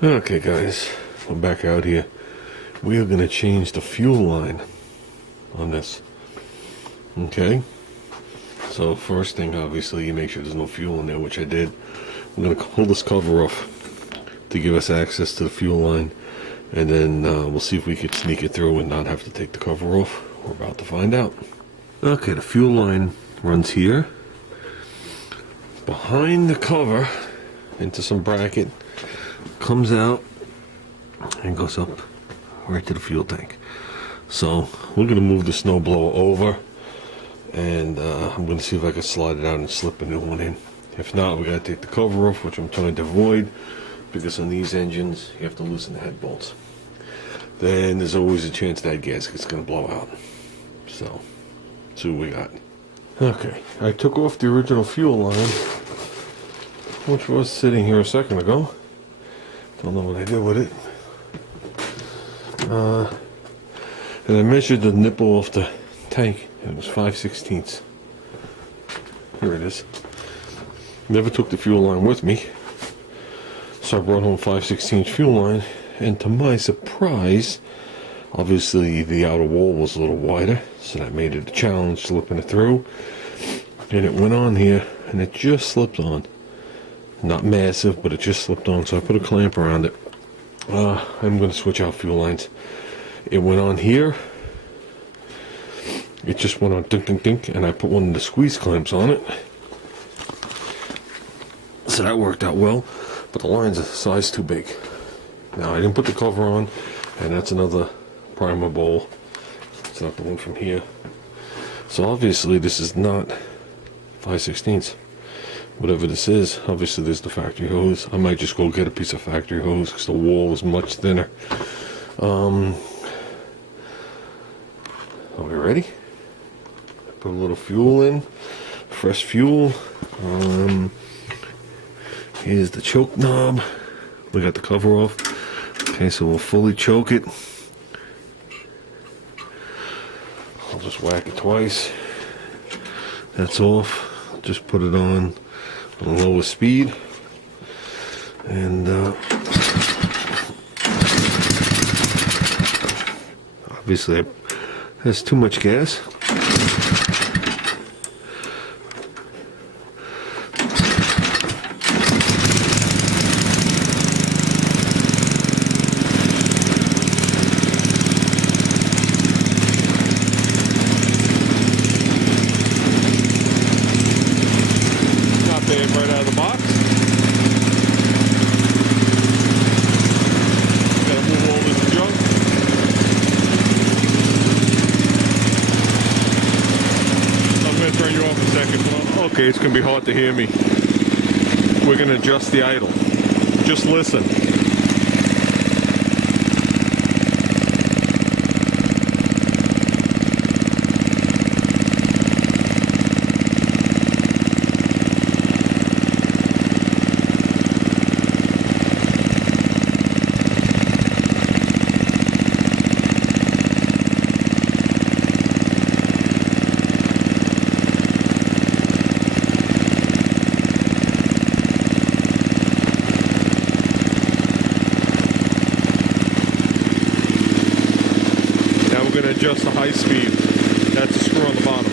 Okay guys, we're back out here. We are going to change the fuel line on this. Okay, so first thing, obviously, you make sure there's no fuel in there, which I did. We're going to pull this cover off to give us access to the fuel line, and then we'll see if we could sneak it through and not have to take the cover off. We're about to find out. Okay, the fuel line runs here, behind the cover, into some bracket, comes out and goes up right to the fuel tank. So we're going to move the snowblower over, and I'm going to see if I can slide it out and slip a new one in. If not, we got to take the cover off, which I'm trying to avoid, because on these engines you have to loosen the head bolts. Then there's always a chance that gasket's going to blow out. So see what we got. Okay, I took off the original fuel line, which was sitting here a second ago. Don't know what I did with it. And I measured the nipple off the tank, and it was 5/16. Here it is. Never took the fuel line with me, so I brought home 5/16 fuel line, and to my surprise, obviously the outer wall was a little wider, so that made it a challenge slipping it through. And it went on here, and it just slipped on. Not massive, but it just slipped on, so I put a clamp around it. I'm going to switch out fuel lines. It went on here. It just went on dink, dink, dink, and I put one of the squeeze clamps on it. So that worked out well, but the line's a size too big. Now, I didn't put the cover on, and that's another primer bowl. It's not the one from here. So obviously this is not 5/16. Whatever this is, obviously there's the factory hose. I might just go get a piece of factory hose because the wall is much thinner. Are we ready? Put a little fuel in, fresh fuel. Here's the choke knob. We got the cover off. Okay, so we'll fully choke it. I'll just whack it twice. That's off. Just put it on the lowest speed, and obviously it has too much gas. Right out of the box. Gotta move all this junk. I'm gonna turn you off a second. Well, okay, it's gonna be hard to hear me. We're gonna adjust the idle. Just listen. Adjust the high speed. That's the screw on the bottom.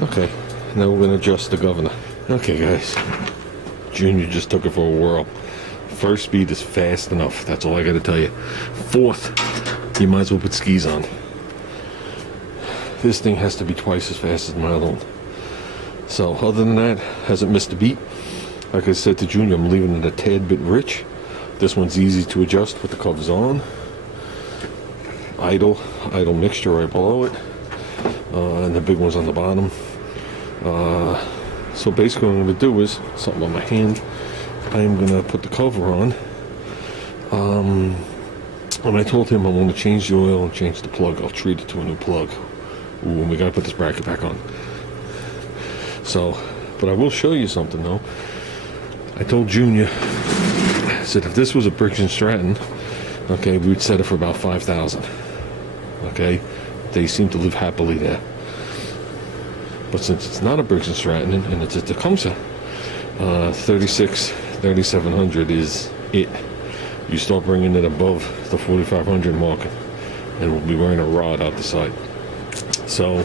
Okay, now we're going to adjust the governor. Okay guys, Junior just took it for a whirl. First speed is fast enough, that's all I got to tell you. Fourth, you might as well put skis on. This thing has to be twice as fast as my other one. So other than that, hasn't missed a beat. Like I said to Junior, I'm leaving it a tad bit rich. This one's easy to adjust with the covers on. Idle mixture right below it, and the big one's on the bottom. So basically what I'm going to do is, something on my hand, I'm going to put the cover on. And I told him I want to change the oil and change the plug. I'll treat it to a new plug. Ooh, and we got to put this bracket back on. So, but I will show you something though. I told Junior, I said if this was a Briggs & Stratton, okay, we'd set it for about $5,000. Okay, they seem to live happily there. But since it's not a Briggs & Stratton and it's a Tecumseh, 3700 is it. You start bringing it above the 4500 mark, and we'll be wearing a rod out the side. So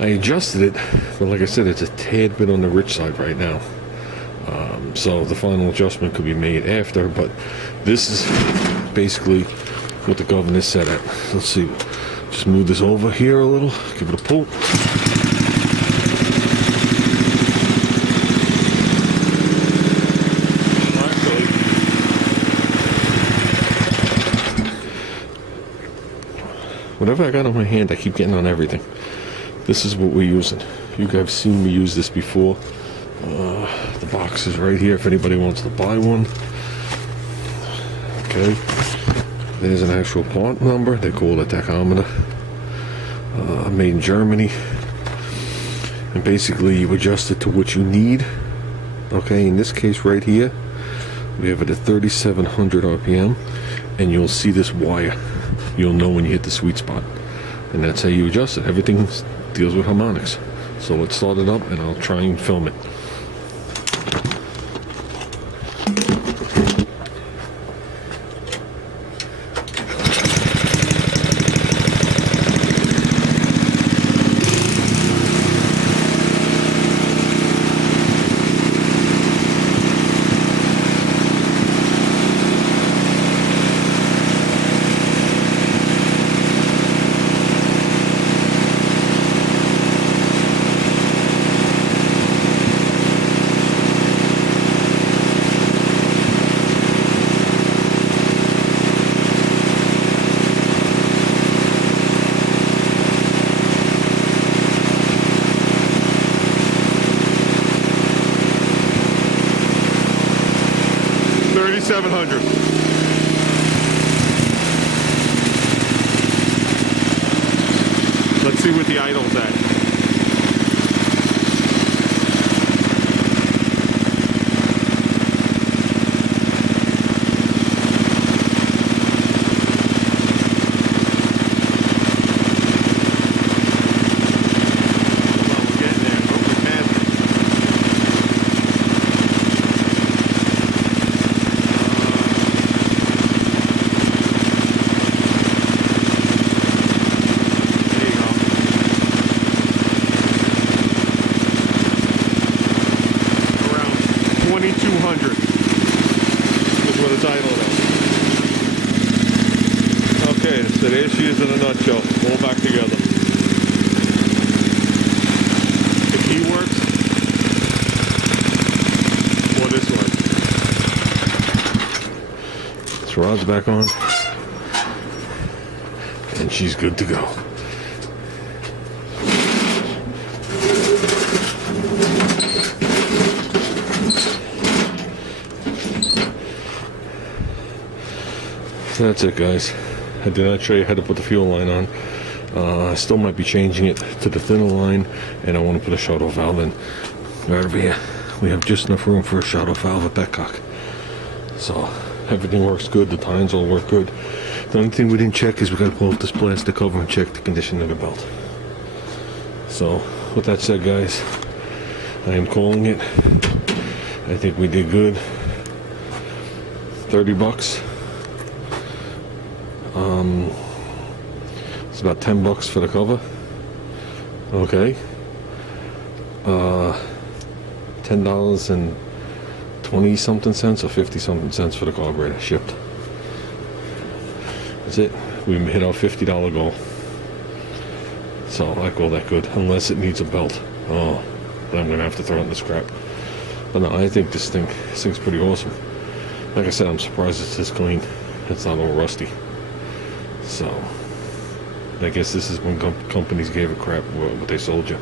I adjusted it, but like I said, it's a tad bit on the rich side right now. So the final adjustment could be made after, but this is basically what the governor is set at. Let's see, just move this over here a little, give it a pull. Whatever I got on my hand, I keep getting on everything. This is what we're using. You guys have seen me use this before. The box is right here if anybody wants to buy one. Okay. There's an actual part number. They call it tachometer. Made in Germany. And basically you adjust it to what you need. Okay, in this case right here, we have it at 3700 RPM. And you'll see this wire. You'll know when you hit the sweet spot. And that's how you adjust it. Everything deals with harmonics. So let's start it up and I'll try and film it. $3,700. Let's see what the idle's at. Okay, so there she is in a nutshell, all back together. The key works, or this works. This rod's back on, and she's good to go. So that's it, guys. I did not show you how to put the fuel line on. I still might be changing it to the thinner line, and I want to put a shut-off valve in. Right over here, we have just enough room for a shut-off valve at Petcock. So everything works good. The tines all work good. The only thing we didn't check is we got to pull off this plastic cover and check the condition of the belt. So with that said, guys, I am calling it. I think we did good. $30. It's about $10 for the cover. Okay. $10 and 20 something cents or 50 something cents for the carburetor shipped. That's it. We hit our $50 goal. So I call that good, unless it needs a belt. Oh, but I'm gonna have to throw it in the scrap. But no, I think this thing's pretty awesome. Like I said, I'm surprised it's this clean. It's not all rusty. So, I guess this is when companies gave a crap what they sold you.